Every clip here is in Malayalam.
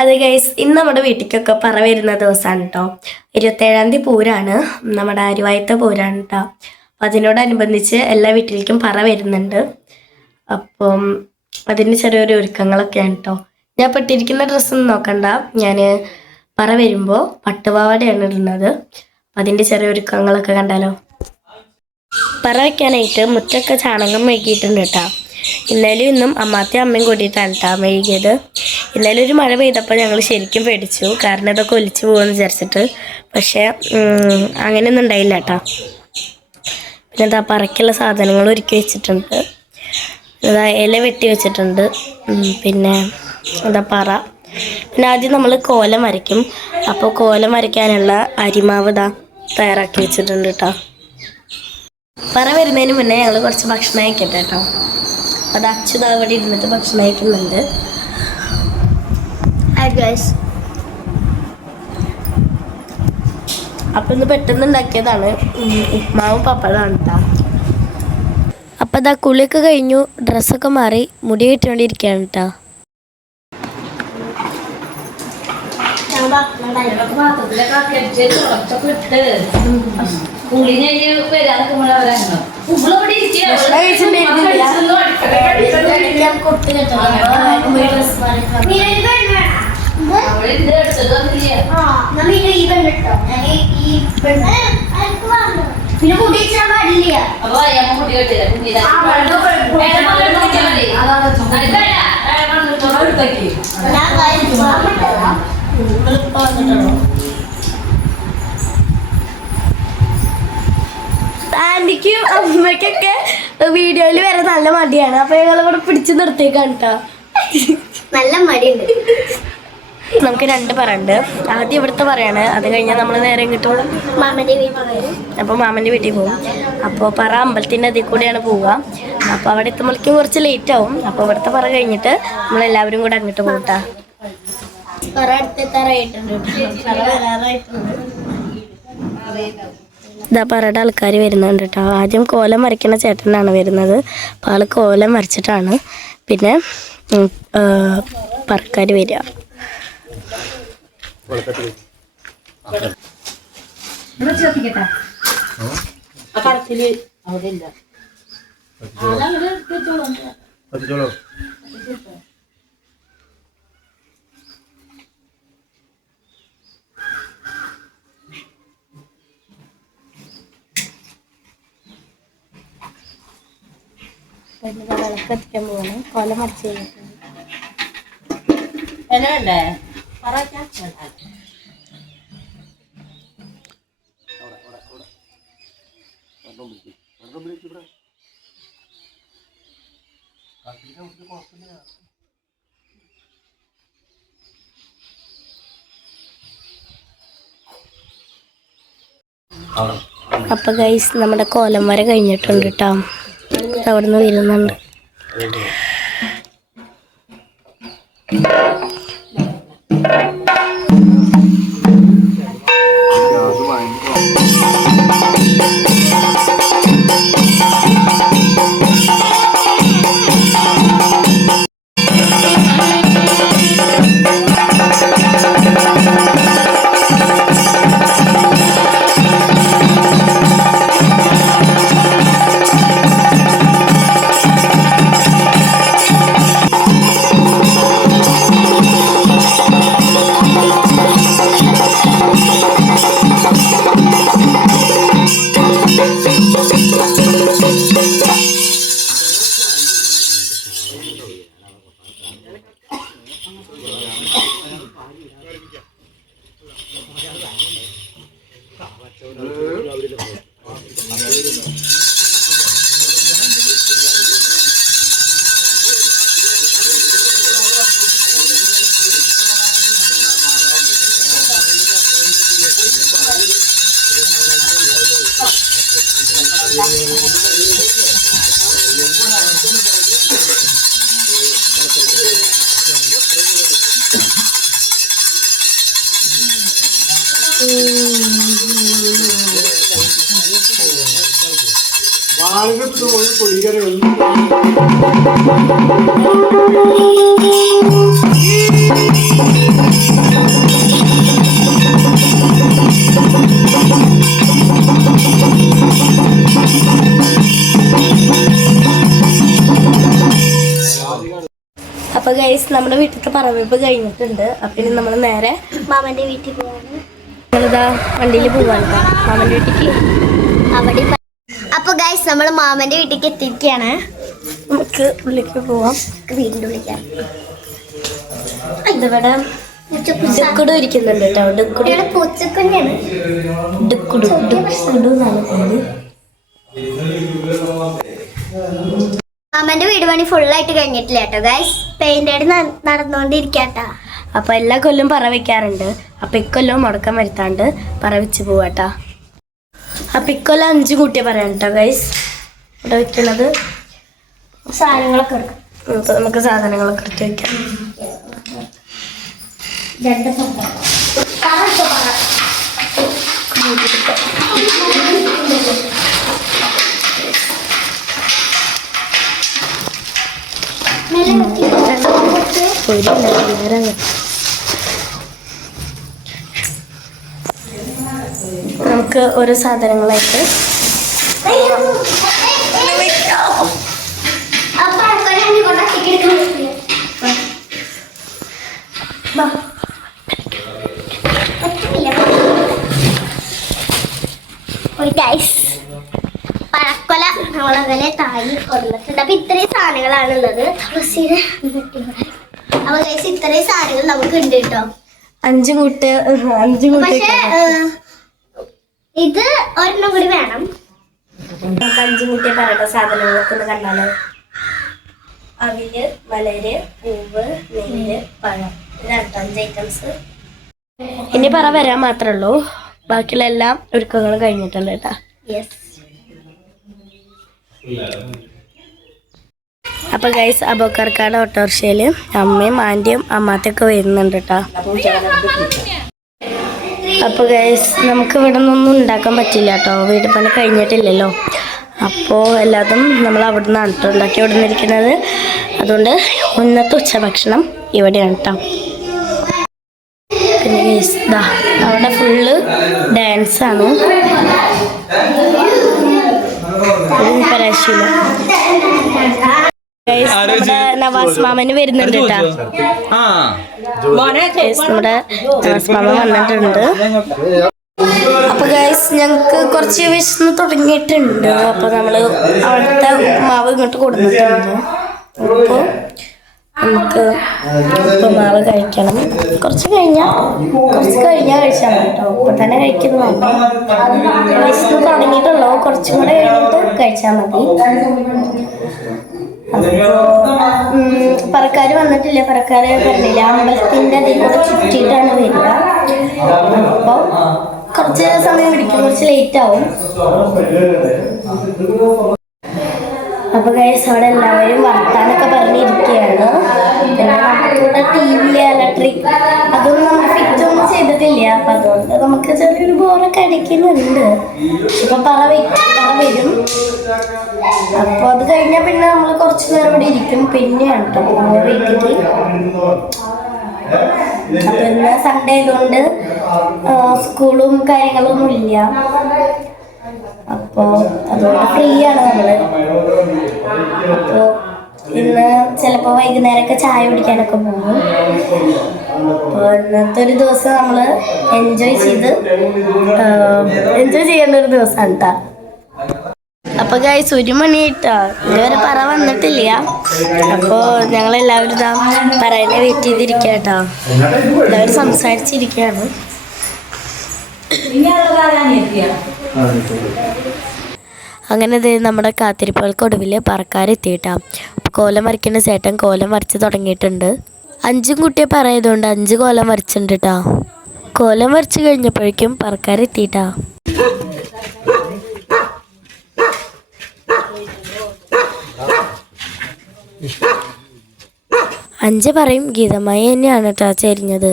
അത് ഗൈസ്, ഇന്ന് നമ്മുടെ വീട്ടിലേക്കൊക്കെ പറ വരുന്ന ദിവസമാണ് കേട്ടോ. 27-ാം തീയതി പൂരാണ്, നമ്മുടെ അരുവായത്തെ പൂരാണ് കേട്ടോ. അപ്പം അതിനോടനുബന്ധിച്ച് എല്ലാ വീട്ടിലേക്കും പറ വരുന്നുണ്ട്. അപ്പം അതിന് ചെറിയൊരു ഒരുക്കങ്ങളൊക്കെയാണ് കേട്ടോ. ഞാൻ പെട്ടിരിക്കുന്ന ഡ്രസ്സൊന്നും നോക്കണ്ട, ഞാൻ പറ വരുമ്പോൾ പട്ടുപാവാടയാണ് ഇടുന്നത്. അതിൻ്റെ ചെറിയ ഒരുക്കങ്ങളൊക്കെ കണ്ടാലോ. പറ വയ്ക്കാനായിട്ട് മുറ്റൊക്കെ ചാണകം മെഴുകിയിട്ടുണ്ട് കേട്ടോ. ഇന്നലെ ഇന്നും അമ്മയും കൂട്ടിയിട്ടാണ് കേട്ടോ മെഴുകിയത്. ഇന്നലെ ഒരു മഴ പെയ്തപ്പോൾ ഞങ്ങൾ ശരിക്കും പേടിച്ചു, കാരണം ഇതൊക്കെ ഒലിച്ചു പോകുമെന്ന് വിചാരിച്ചിട്ട്. പക്ഷേ അങ്ങനെയൊന്നും ഉണ്ടായില്ല കേട്ടോ. പിന്നെ എന്താ പറയ്ക്കുള്ള സാധനങ്ങൾ ഒരുക്കി വെച്ചിട്ടുണ്ട്. എന്താ ഇല വെട്ടി വെച്ചിട്ടുണ്ട്. പിന്നെ എന്താ പറ. പിന്നെ ആദ്യം നമ്മൾ കോലം വരയ്ക്കും. അപ്പോൾ കോലം വരയ്ക്കാനുള്ള അരിമാവ് തയ്യാറാക്കി വെച്ചിട്ടുണ്ട് കേട്ടോ. പറ വരുന്നതിന് മുന്നേ ഞങ്ങൾ കുറച്ച് ഭക്ഷണം കഴിക്കട്ടെ കേട്ടോ. അത് അച്യുത അവിടെ ഇരുന്നിട്ട് ഭക്ഷണം കഴിക്കുന്നുണ്ട്. അപ്പം ഇന്ന് പെട്ടെന്ന് ഉണ്ടാക്കിയതാണ്, ഉപ്മാവും പപ്പടമാണ് കേട്ടോ. അപ്പം അതാ കുളിയൊക്കെ കഴിഞ്ഞു, ഡ്രസ്സൊക്കെ മാറി മുടി കെട്ടിക്കൊണ്ടിരിക്കുകയാണ് കേട്ടോ. പിന്നെ കുട്ടി പാടില്ല. ആന്റിക്കും അമ്മയ്ക്കൊക്കെ വീഡിയോയിൽ വരെ നല്ല മടിയാണ്. അപ്പൊ ഞങ്ങളിവിടെ പിടിച്ചു നിർത്തിയേക്കാണ് കേട്ടോ. നല്ല മടിയുണ്ട്. നമുക്ക് 2 പറണ്ട്. ആദ്യം ഇവിടുത്തെ പറയാണ്, അത് കഴിഞ്ഞാൽ നമ്മൾ നേരെ ഇങ്ങോട്ട് പോകും, മാമന്റെ വീട്ടിൽ. അപ്പോൾ മാമൻ്റെ വീട്ടിൽ പോകും. അപ്പോൾ പറ അമ്പലത്തിൻ്റെ അതിൽ കൂടെയാണ് പോവുക. അപ്പോൾ അവിടെ എത്തുമ്പോഴേക്കും കുറച്ച് ലേറ്റ് ആവും. അപ്പോൾ ഇവിടുത്തെ പറ കഴിഞ്ഞിട്ട് നമ്മളെല്ലാവരും കൂടെ അങ്ങോട്ട് പോകും കേട്ടോ. പറ അടുത്തെത്താറായിട്ടുണ്ട്. ഇതാ പറയുടെ ആൾക്കാർ വരുന്നുണ്ട് കേട്ടോ. ആദ്യം കോലം വരയ്ക്കുന്ന ചേട്ടനാണ് വരുന്നത്. അപ്പോൾ ആൾ കോലം വരച്ചിട്ടാണ് പിന്നെ പറക്കാർ വരിക. വിളക്കെത്തിക്കാൻ പോവാണ്. കോലം മറിച്ച് കഴിഞ്ഞിട്ടുണ്ട്. അപ്പൊ ഗൈസ്, നമ്മുടെ കോലം വര കഴിഞ്ഞിട്ടുണ്ട് കേട്ടോ. അവിടെ നിന്ന് വരുന്നുണ്ട്. വാളുകൾക്ക് ഒരു കൊടികരൊന്നും വീട്ടിലത്തെ പറവെപ്പ് കഴിഞ്ഞിട്ടുണ്ട്. അപ്പം ഇനി നമ്മൾ നേരെ മാമന്റെ വീട്ടിൽ പോവാണ്. നമ്മളിതാ വണ്ടിയിൽ പോവാണ് മാമൻ്റെ വീട്ടിലേക്ക്. അവിടെ അപ്പൊ ഗൈസ് നമ്മൾ മാമന്റെ വീട്ടിലേക്ക് എത്തിയിരിക്കുകയാണ്. നമുക്ക് ഉള്ളിലേക്ക് പോവാം. വീടിന്റെ വിളിക്കാം. ഇതിവിടെ ഡുക്കുടു ഇരിക്കുന്നുണ്ട് കേട്ടോ. ഡുക്കുടു പൂച്ചക്കുഞ്ഞാണ്. ഡുക്കുടു ഡുക്കുടു എന്നാണ് പേര്. മാമന്റെ വീട് പണി ഫുള്ളായിട്ട് കഴിഞ്ഞിട്ടില്ല കേട്ടോ ഗൈസ്. പെയിന്റ് അടി നടന്നുകൊണ്ടിരിക്കാട്ടാ. അപ്പൊ എല്ലാ കൊല്ലം പറ വെക്കാറുണ്ട്. അപ്പൊ ഇക്കൊല്ലം മുടക്കം വരുത്താണ്ട് പറ വെച്ച് പോവാട്ടാ. അപ്പൊ ഇക്കൊല്ലം 5 കൂട്ടിയെ പറയാം കേട്ടോ ഗൈസ്. ഇവിടെ വെക്കുന്നത് സാധനങ്ങളൊക്കെ എടുക്കും. അപ്പൊ നമുക്ക് സാധനങ്ങളൊക്കെ എടുത്ത് വെക്കാം. നമുക്ക് ഓരോ സാധനങ്ങളായിട്ട് പഴക്കൊല നമ്മളങ്ങനെ താഴെ കൊണ്ടിട്ടുണ്ട്. അപ്പൊ ഇത്രയും സാധനങ്ങളാണ് ഉള്ളത്. തുളസിയുടെ അപ്പൊ ഗൈസ് ഇത്രയും സാധനങ്ങൾ നമുക്ക് ഉണ്ട് കേട്ടോ. 5 കൂട്ട് പക്ഷെ ഇത് ഒരെണ്ണം കൂടി വേണം. നമുക്ക് 5 കൂട്ടിയെ പറയേണ്ട സാധനങ്ങളൊക്കെ ഒന്ന് കണ്ടാലോ. അവില്, മലര്, പൂവ്, നെല്ല്, പഴം. ഇതാണ് 5 ഐറ്റംസ്. ഇനി പറ വരാൻ മാത്രമേ ഉള്ളൂ. ബാക്കിയുള്ള എല്ലാം ഒരുക്കങ്ങൾ കഴിഞ്ഞിട്ടുണ്ട് കേട്ടാ. യെസ്. അപ്പൊ ഗൈസ് അബോക്കർക്കാട് ഓട്ടോറിക്ഷയില് അമ്മയും ആന്റിയും അമ്മാത്തൊക്കെ വരുന്നുണ്ട് കേട്ടാ. അപ്പൊ ഗൈസ് നമുക്ക് ഇവിടെ നിന്നൊന്നും ഉണ്ടാക്കാൻ പറ്റില്ല കേട്ടോ. വീട് പണി കഴിഞ്ഞിട്ടില്ലല്ലോ. അപ്പോൾ എല്ലാതും നമ്മൾ അവിടെ നിന്നാണ് കേട്ടോ ഉണ്ടാക്കി ഇവിടെ നിന്നിരിക്കുന്നത്. അതുകൊണ്ട് ഇന്നത്തെ ഉച്ചഭക്ഷണം ഇവിടെയാണ് കേട്ടോ. പിന്നെ ഗൈസ് ദാ അവിടെ ഫുള്ള് ഡാൻസാണ്. പരാശിയില്ല നമ്മുടെ നവാസ് മാമന് വരുന്നുണ്ട് കേട്ടാ. നമ്മുടെ നവാസ് മാമൻ വന്നിട്ടുണ്ട്. അപ്പൊ ഗൈസ് ഞങ്ങക്ക് കുറച്ച് വിശന്ന് തുടങ്ങിയിട്ടുണ്ട്. അപ്പൊ നമ്മള് അവിടുത്തെ ഉപ്പുമാവ് ഇങ്ങോട്ട് കൊടുത്തിട്ടുണ്ട്. അപ്പൊ നമുക്ക് ഉപ്പുമാവ് കഴിക്കണം. കുറച്ച് കഴിഞ്ഞാൽ കഴിച്ചാൽ മതി കേട്ടോ. ഇപ്പൊ തന്നെ കഴിക്കുന്നതാണ്. വിശന്ന് തുടങ്ങിയിട്ടുള്ളൂ. കുറച്ചും കൂടെ കഴിഞ്ഞിട്ട് കഴിച്ചാൽ മതി. അപ്പോ പറക്കാര് വന്നിട്ടില്ല. പറക്കാര് പറഞ്ഞില്ല. അമ്പലത്തിന്റെ അതിൽ കൂടെ ചുറ്റിയിട്ടാണ് വരിക. അപ്പൊ കുറച്ച് സമയം പിടിക്കും. കുറച്ച് ലേറ്റ് ആവും. അപ്പൊ ഗൈസ് അവിടെ എല്ലാവരും വർത്താനൊക്കെ പറഞ്ഞിരിക്കുകയാണ്. പിന്നെ നമുക്കിവിടെ TV, ഇലക്ട്രിക് അതൊന്നും നമുക്ക് ഫിറ്റ് ഒന്നും ചെയ്തിട്ടില്ല. അപ്പൊ അതുകൊണ്ട് നമുക്ക് ചെറിയൊരു ബോറൊക്കെ അടിക്കുന്നുണ്ട്. ഇപ്പൊ പറ വരും. അപ്പൊ അത് കഴിഞ്ഞാൽ പിന്നെ നമ്മൾ കുറച്ച് നേരം ഇവിടെ ഇരിക്കും. പിന്നെയാണ് കേട്ടോ പോകുന്ന വീട്ടിലേക്ക്. അപ്പൊ ഇന്ന് സൺഡേ ആയതുകൊണ്ട് സ്കൂളും കാര്യങ്ങളൊന്നും ഇല്ല. അപ്പോൾ അതുകൊണ്ട് ഫ്രീ ആണ് നമ്മള്. അപ്പോൾ ഇന്ന് ചിലപ്പോൾ വൈകുന്നേരമൊക്കെ ചായ കുടിക്കാനൊക്കെ പോകും. അപ്പോൾ ഇന്നത്തെ ഒരു ദിവസം നമ്മൾ എൻജോയ് ചെയ്യേണ്ട ഒരു ദിവസമാണ് കേട്ടോ. അപ്പൊ ഗൈസ് 1 മണിയായിട്ടാ. ഇതുവരെ പറ വന്നിട്ടില്ല. അപ്പോൾ ഞങ്ങളെല്ലാവരും ഇതാ പറയനെ വെയിറ്റ് ചെയ്തിരിക്കുക കേട്ടോ. എല്ലാവരും സംസാരിച്ചിരിക്കുകയാണ്. അങ്ങനെ നമ്മുടെ കാത്തിരിപ്പുകൾക്കൊടുവിൽ പറക്കാരെത്തിയിട്ടാ. കോലം വരയ്ക്കുന്ന ചേട്ടൻ കോലം വരച്ച് തുടങ്ങിയിട്ടുണ്ട്. 5 കുട്ടിയെ പറയതുകൊണ്ട് 5 കോലം വരച്ചിട്ടുണ്ട് കേട്ടോ. കോലം വരച്ച് കഴിഞ്ഞപ്പോഴേക്കും പറക്കാരെത്തിയിട്ടാ. അഞ്ച് പറയും ഗീതമായി തന്നെയാണ് കേട്ടോ ചെരിഞ്ഞത്.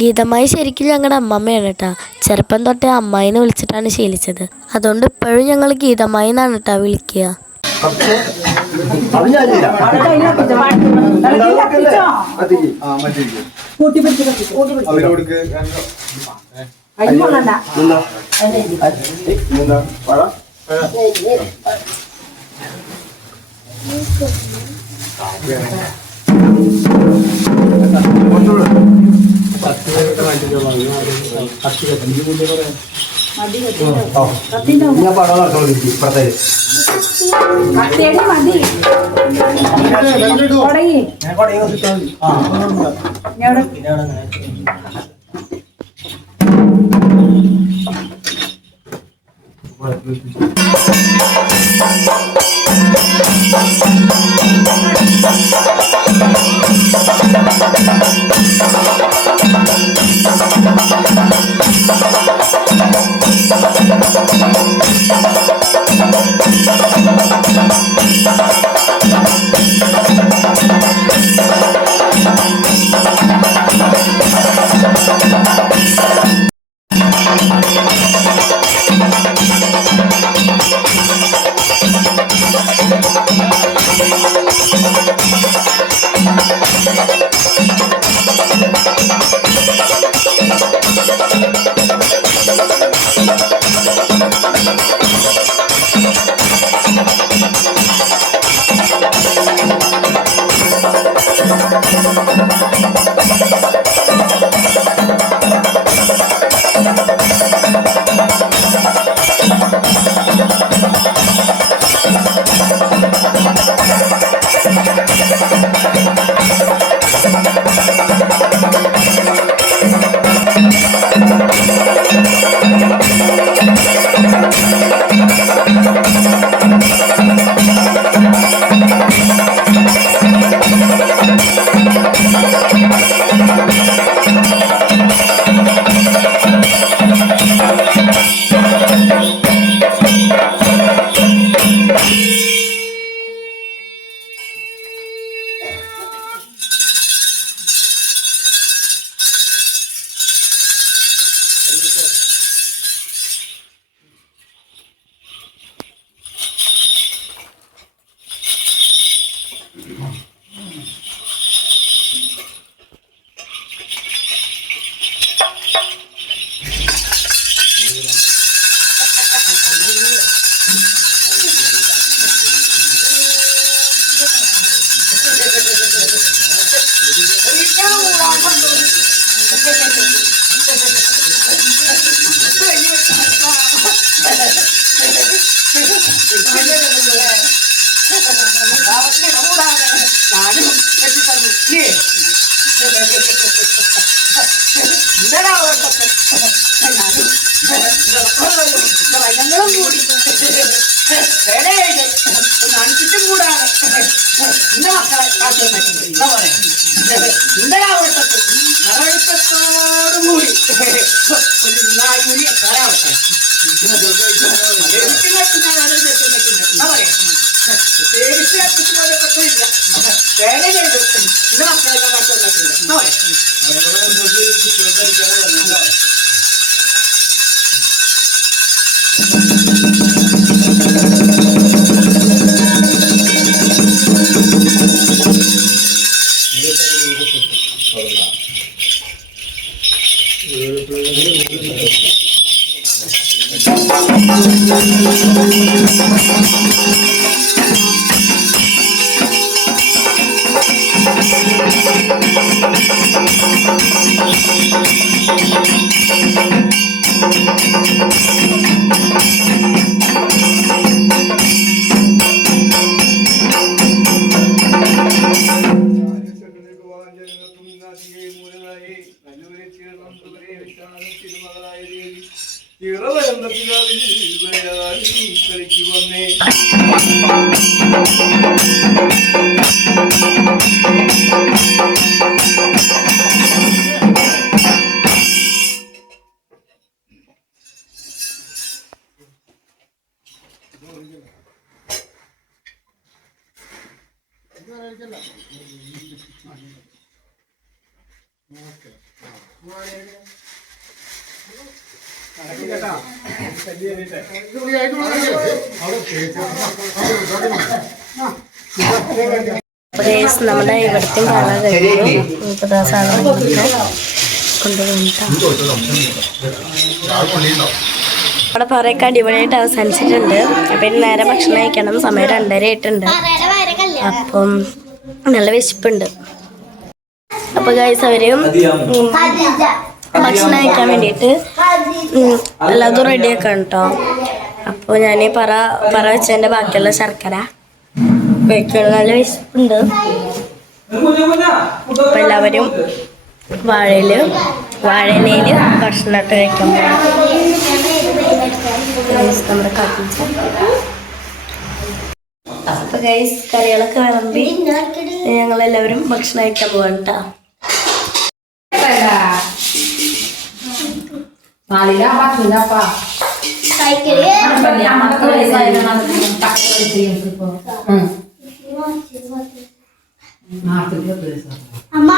ഗീതമായി ശരിക്കും ഞങ്ങളുടെ അമ്മമ്മയാണ് കേട്ടോ. ചെറുപ്പം തൊട്ടേ അമ്മായിന്ന് വിളിച്ചിട്ടാണ് ശീലിച്ചത്. അതുകൊണ്ട് ഇപ്പോഴും ഞങ്ങൾ ഗീതമായി എന്നാണ് കേട്ടോ വിളിക്കുക. ഞാൻ പടം നടത്തോണ്ടിരിക്കും ഇപ്പഴത്തെ നമ്മുടെ ഇവിടുത്തെ കാണാൻ കഴിഞ്ഞു. സാധനം കൊണ്ടുപോയിട്ടാ നമ്മുടെ പറയൊക്കെ അടിപൊളിയായിട്ട് അവസാനിച്ചിട്ടുണ്ട്. അപ്പം ഇനി നേരെ ഭക്ഷണം കഴിക്കണം. സമയം 2:30 ആയിട്ടുണ്ട്. അപ്പം നല്ല വിശപ്പുണ്ട്. അപ്പൊ ഗൈസ് അവര് ഭക്ഷണം കഴിക്കാൻ വേണ്ടിയിട്ട് എല്ലാതും റെഡിയാക്കാം കേട്ടോ. അപ്പോൾ ഞാൻ പറ വെച്ചതിൻ്റെ ബാക്കിയുള്ള ശർക്കര കഴിക്കണം. നല്ല വിശപ്പുണ്ട്. അപ്പോൾ എല്ലാവരും വാഴയില് ഭക്ഷണമായിട്ട് കഴിക്കാൻ നമ്മുടെ കത്തിച്ച്. അപ്പൊ ഗൈസ് കറികളൊക്കെ വിളമ്പി ഞങ്ങളെല്ലാവരും ഭക്ഷണം കഴിക്കാൻ പോകാം കേട്ടോ. അമ്മ